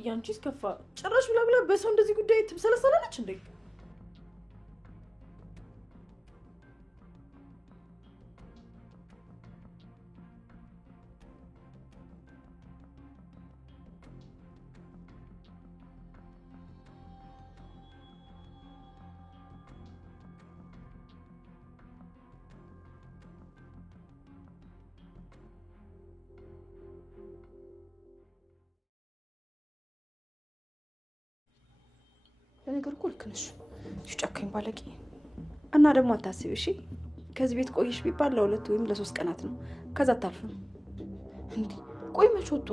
ያንቺስ ከፋ። ጭራሽ ብላ በሰው እንደዚህ ጉዳይ ትብሰለሰላለች እንዴ? ለነገር እኮ ልክ ነሽ። ጨካኝ ባለቂ እና ደግሞ አታስቢ እሺ። ከዚህ ቤት ቆይሽ ቢባል ለ2 ወይም ለ3 ቀናት ነው። ከዛ አታልፍም። እንዴ ቆይ መች ወጡ?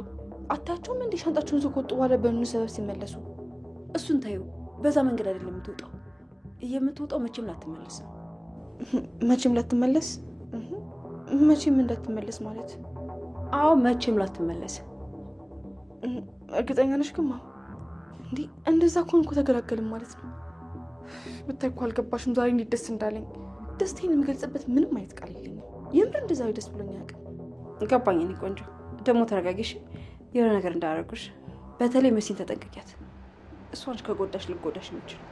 አታቸውም እንዴ ሻንጣቸውን ይዘው ከወጡ በኋላ በምን ሰበብ ሲመለሱ? እሱን ታዩ። በዛ መንገድ አይደለም የምትወጣው። የምትወጣው መቼም ላትመለስ ነው። መቼም ላትመለስ? መቼም እንዳትመለስ ማለት? አዎ መቼም ላትመለስ። እርግጠኛ ነሽ ግን? እንዴ እንደዛ እኮ ተገላገልም ማለት ነው። ብታይ እኮ አልገባሽም ዛሬ እንዴት ደስ እንዳለኝ። ደስታዬን የምገልጽበት ምንም አይነት ቃል የለኝም። የምር እንደዛ ደስ ብሎኝ አያውቅም። ገባኝ። እኔ ቆንጆ ደግሞ ተረጋጊሽ። የሆነ ነገር እንዳያደርጉሽ። በተለይ መሲን ተጠንቀቂያት። እሷን ከጎዳሽ ልጎዳሽ ነው ይችላል።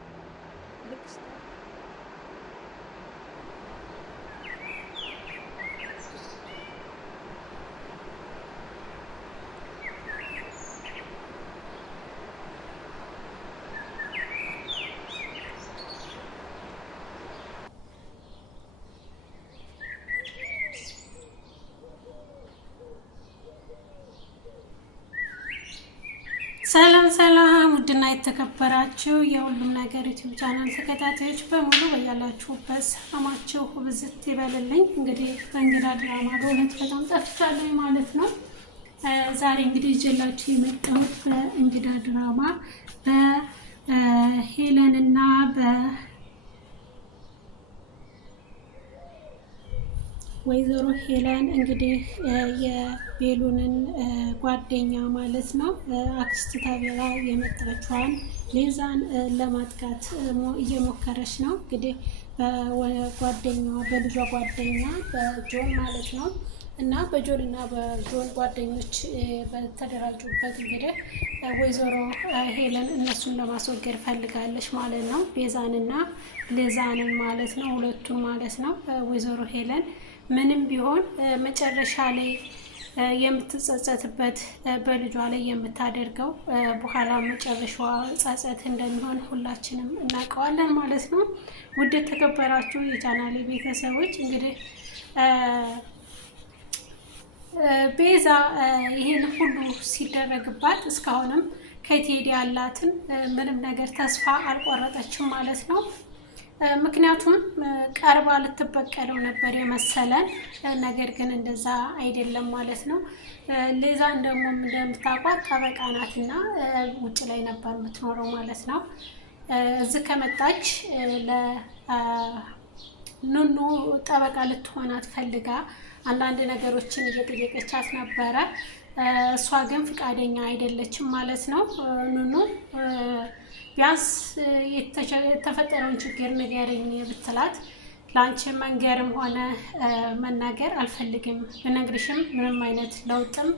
ሰላም ሰላም፣ ውድና የተከበራችሁ የሁሉም ነገር ዩቲዩብ ቻናል ተከታታዮች በሙሉ በያላችሁበት ሰላማችሁ ብዝት ይበልልኝ። እንግዲህ በእንግዳ ድራማ በእውነት በጣም ጠፍቻለሁ ማለት ነው። ዛሬ እንግዲህ ይዤላችሁ የመጣሁት በእንግዳ ድራማ በሄለንና ወይዘሮ ሄለን እንግዲህ የቤሉንን ጓደኛ ማለት ነው አክስት ተብላ የመጣችዋን ሌዛን ለማጥቃት እየሞከረች ነው። እንግዲህ በጓደኛዋ በልጇ ጓደኛ በጆን ማለት ነው እና በጆን እና በጆን ጓደኞች በተደራጁበት እንግዲህ ወይዘሮ ሄለን እነሱን ለማስወገድ ፈልጋለች ማለት ነው። ቤዛንና ሌዛንን ማለት ነው፣ ሁለቱን ማለት ነው። ወይዘሮ ሄለን ምንም ቢሆን መጨረሻ ላይ የምትጸጸትበት በልጇ ላይ የምታደርገው በኋላ መጨረሻዋ ጸጸት እንደሚሆን ሁላችንም እናውቀዋለን ማለት ነው። ውድ የተከበራችሁ የቻናሌ ቤተሰቦች እንግዲህ ቤዛ ይህን ሁሉ ሲደረግባት እስካሁንም ከቴዲ ያላትን ምንም ነገር ተስፋ አልቆረጠችም ማለት ነው። ምክንያቱም ቀርባ ልትበቀለው ነበር የመሰለን፣ ነገር ግን እንደዛ አይደለም ማለት ነው። ሌዛን ደግሞ እንደምታውቋት ጠበቃ ናትና ውጭ ላይ ነበር የምትኖረው ማለት ነው። እዚህ ከመጣች ለኑኑ ጠበቃ ልትሆናት ፈልጋ አንዳንድ ነገሮችን እየጠየቀቻት ነበረ። እሷ ግን ፍቃደኛ አይደለችም ማለት ነው። ኑኑ ቢያንስ የተፈጠረውን ችግር ንገረኝ ብትላት ለአንቺ መንገርም ሆነ መናገር አልፈልግም፣ ብነግርሽም ምንም አይነት ለውጥም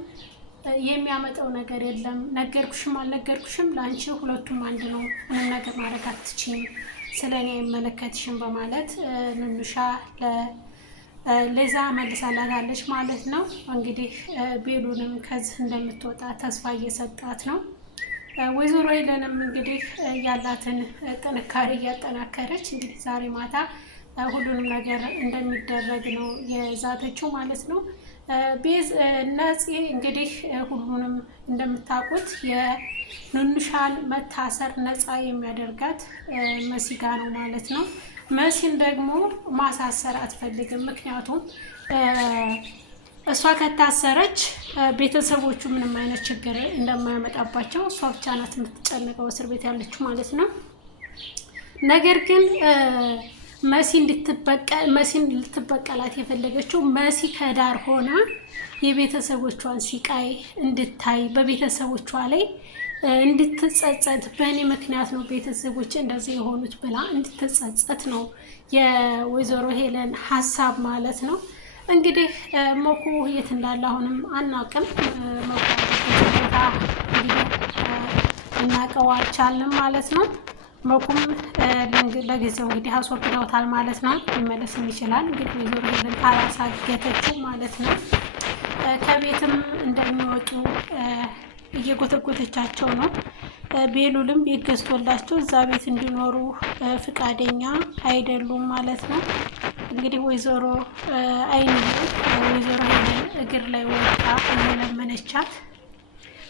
የሚያመጣው ነገር የለም፣ ነገርኩሽም አልነገርኩሽም ለአንቺ ሁለቱም አንድ ነው፣ ምንም ነገር ማድረግ አትችይም፣ ስለ እኔ አይመለከትሽም በማለት ኑኑሻ ሌዛ መልሳላታለች ማለት ነው። እንግዲህ ቤሉንም ከዚህ እንደምትወጣ ተስፋ እየሰጣት ነው። ወይዘሮ ሄለንም እንግዲህ ያላትን ጥንካሬ እያጠናከረች እንግዲህ ዛሬ ማታ ሁሉንም ነገር እንደሚደረግ ነው የዛተችው ማለት ነው። ነፂ እንግዲህ ሁሉንም እንደምታውቁት የኑኑሻን መታሰር ነፃ የሚያደርጋት መሲጋ ነው ማለት ነው። መሲን ደግሞ ማሳሰር አትፈልግም። ምክንያቱም እሷ ከታሰረች ቤተሰቦቹ ምንም አይነት ችግር እንደማያመጣባቸው እሷ ብቻ ናት የምትጨነቀው እስር ቤት ያለችው ማለት ነው። ነገር ግን መሲን ልትበቀላት የፈለገችው መሲ ከዳር ሆና የቤተሰቦቿን ሲቃይ እንድታይ በቤተሰቦቿ ላይ እንድትጸጸት በእኔ ምክንያት ነው ቤተሰቦች እንደዚህ የሆኑት ብላ እንድትጸጸት ነው የወይዘሮ ሄለን ሀሳብ ማለት ነው። እንግዲህ ሞኩ የት እንዳለ አሁንም አናውቅም። ሞኩ ቦታ እንግዲህ እናቀው አልቻልንም ማለት ነው። መኩም ለጊዜው እንግዲህ አስወግደውታል ማለት ነው። ሊመለስም ይችላል እንግዲህ ወይዘሮ ሄለን ካላሳገተችው ማለት ነው። ከቤትም እንደሚወጡ እየጎተጎተቻቸው ነው። ቤሉልም ቤት ገዝቶላቸው እዛ ቤት እንዲኖሩ ፍቃደኛ አይደሉም ማለት ነው። እንግዲህ ወይዘሮ አይንዬ ወይዘሮ ሄለን እግር ላይ ወጣ እየለመነቻት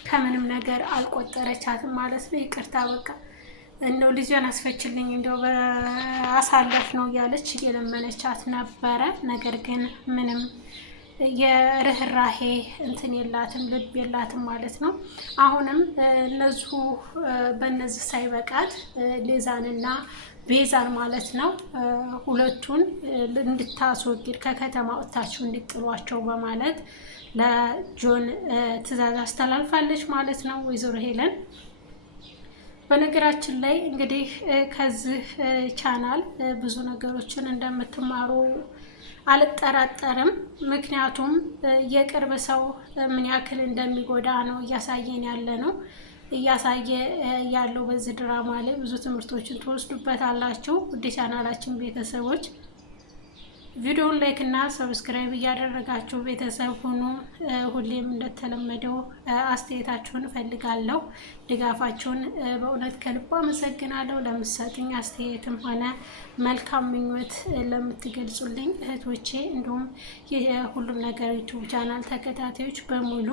ከምንም ነገር አልቆጠረቻትም ማለት ነው። ይቅርታ በቃ እንደው ልጇን አስፈችልኝ እንደው በአሳለፍ ነው እያለች እየለመነቻት ነበረ። ነገር ግን ምንም የርህራሄ እንትን የላትም፣ ልብ የላትም ማለት ነው። አሁንም እነዚሁ በእነዚህ ሳይበቃት ሌዛንና ቤዛን ማለት ነው ሁለቱን እንድታስወግድ ከከተማ ወጥታችሁ እንድጥሏቸው በማለት ለጆን ትዕዛዝ አስተላልፋለች ማለት ነው ወይዘሮ ሄለን። በነገራችን ላይ እንግዲህ ከዚህ ቻናል ብዙ ነገሮችን እንደምትማሩ አልጠራጠርም። ምክንያቱም የቅርብ ሰው ምን ያክል እንደሚጎዳ ነው እያሳየን ያለ ነው። እያሳየ ያለው በዚህ ድራማ ላይ ብዙ ትምህርቶችን ትወስዱበታላችሁ። ውድ ቻናላችን ቤተሰቦች ቪዲዮውን ላይክ እና ሰብስክራይብ እያደረጋችሁ ቤተሰብ ሁኑ። ሁሌም እንደተለመደው አስተያየታችሁን እፈልጋለሁ። ድጋፋችሁን በእውነት ከልብ አመሰግናለሁ። ለምትሰጡኝ አስተያየትም ሆነ መልካም ምኞት ለምትገልጹልኝ እህቶቼ፣ እንዲሁም የሁሉም ነገር ዩቲዩብ ቻናል ተከታታዮች በሙሉ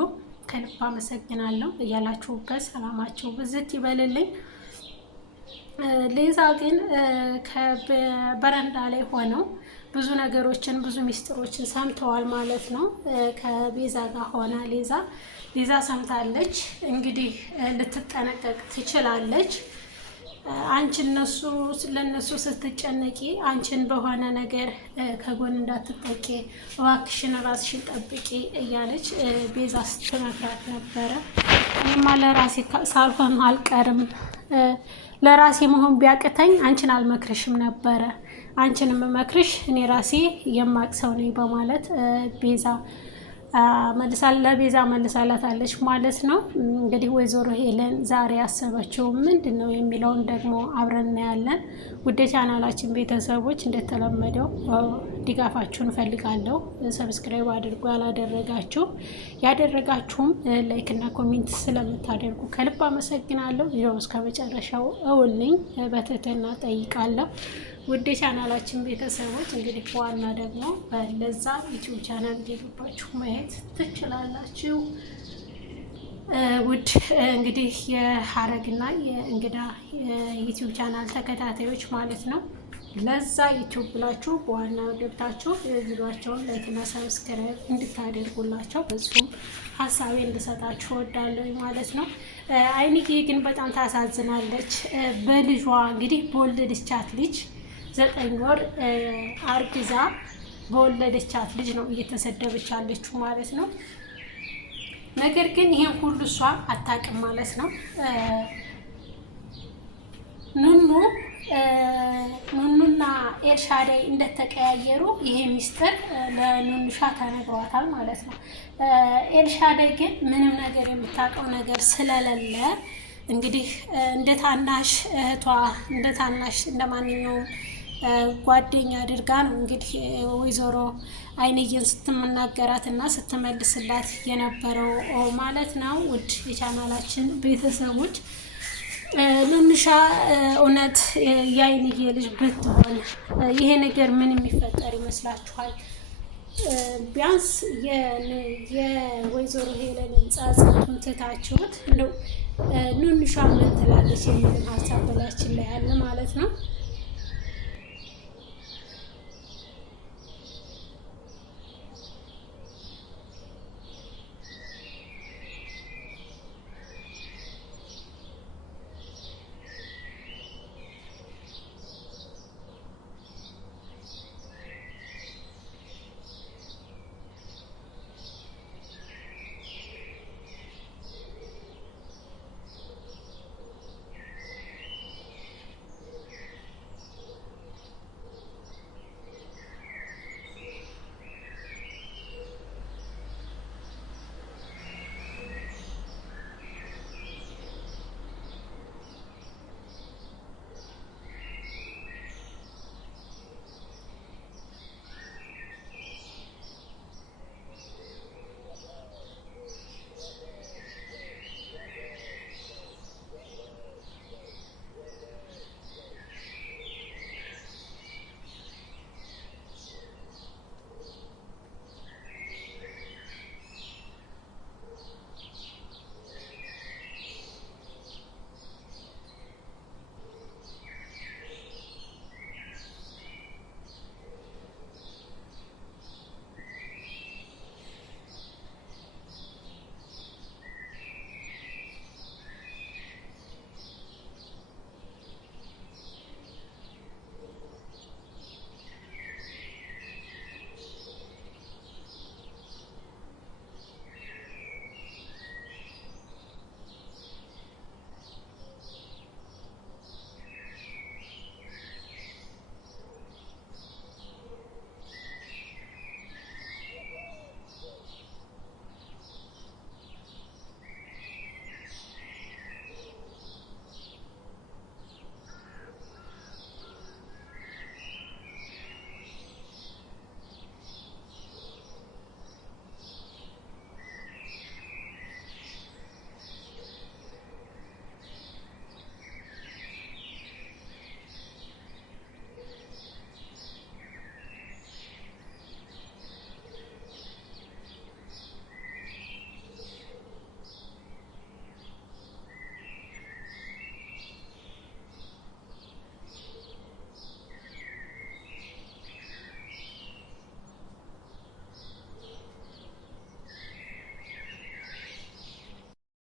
ከልብ አመሰግናለሁ። እያላችሁበት ሰላማችሁ ብዝት ይበልልኝ። ሌዛ ግን ከበረንዳ ላይ ሆነው ብዙ ነገሮችን ብዙ ሚስጥሮችን ሰምተዋል ማለት ነው። ከቤዛ ጋር ሆና ሌዛ ሰምታለች። እንግዲህ ልትጠነቀቅ ትችላለች። አንቺ ለነሱ ስትጨነቂ አንቺን በሆነ ነገር ከጎን እንዳትጠቂ እባክሽን ራስሽን ጠብቂ እያለች ቤዛ ስትመክራት ነበረ። እኔማ ለራሴ ሳልሆን አልቀርም፣ ለራሴ መሆን ቢያቅተኝ አንቺን አልመክርሽም ነበረ፣ አንቺን የምመክርሽ እኔ ራሴ የማቅ ሰው ነኝ በማለት ለቤዛ መልሳላታለች ማለት ነው። እንግዲህ ወይዘሮ ሄለን ዛሬ ያሰበችው ምንድን ነው የሚለውን ደግሞ አብረን እናያለን። ውድ ቻናላችን ቤተሰቦች እንደተለመደው ድጋፋችሁን እፈልጋለሁ። ሰብስክራይብ አድርጉ፣ ያደረጋችሁም ላይክ እና ኮሜንት ስለምታደርጉ ከልብ አመሰግናለሁ። ቪዲዮ እስከ መጨረሻው እውልኝ በትህትና ጠይቃለሁ። ውድ ቻናላችን ቤተሰቦች እንግዲህ ዋና ደግሞ በለዛ ዩቲዩብ ቻናል እየገባችሁ ማየት ትችላላችሁ። ውድ እንግዲህ የሀረግና የእንግዳ ዩቲዩብ ቻናል ተከታታዮች ማለት ነው፣ ለዛ ዩቲዩብ ብላችሁ በዋና ገብታችሁ ቪዲዮአቸውን ላይክና ሰብስክራይብ እንድታደርጉላቸው በሱም ሀሳቤ እንድሰጣችሁ እወዳለሁ ማለት ነው። አይንዬ ግን በጣም ታሳዝናለች። በልጇ እንግዲህ በወለደቻት ልጅ 9 ወር አርግዛ በወለደቻት ልጅ ነው እየተሰደበች ያለችው ማለት ነው። ነገር ግን ይሄን ሁሉ እሷ አታውቅም ማለት ነው። ኑኑና ኤልሻዳይ እንደተቀያየሩ ይሄ ሚስጥር ለኑኑሻ ተነግሯታል ማለት ነው። ኤልሻዳይ ግን ምንም ነገር የምታውቀው ነገር ስለሌለ እንግዲህ እንደ ታናሽ እህቷ እንደ ማንኛውም ጓደኛ አድርጋ ነው እንግዲህ ወይዘሮ አይንዬን ስትመናገራት እና ስትመልስላት የነበረው ማለት ነው። ውድ የቻናላችን ቤተሰቦች ኑኑሻ እውነት የአይንዬ ልጅ ብትሆን ይሄ ነገር ምን የሚፈጠር ይመስላችኋል? ቢያንስ የወይዘሮ ሄለንን ጻጻቱን ትታችሁት እንደው ኑኑሻ ምን ትላለች የሚል ሀሳብ በላያችን ላይ አለ ማለት ነው።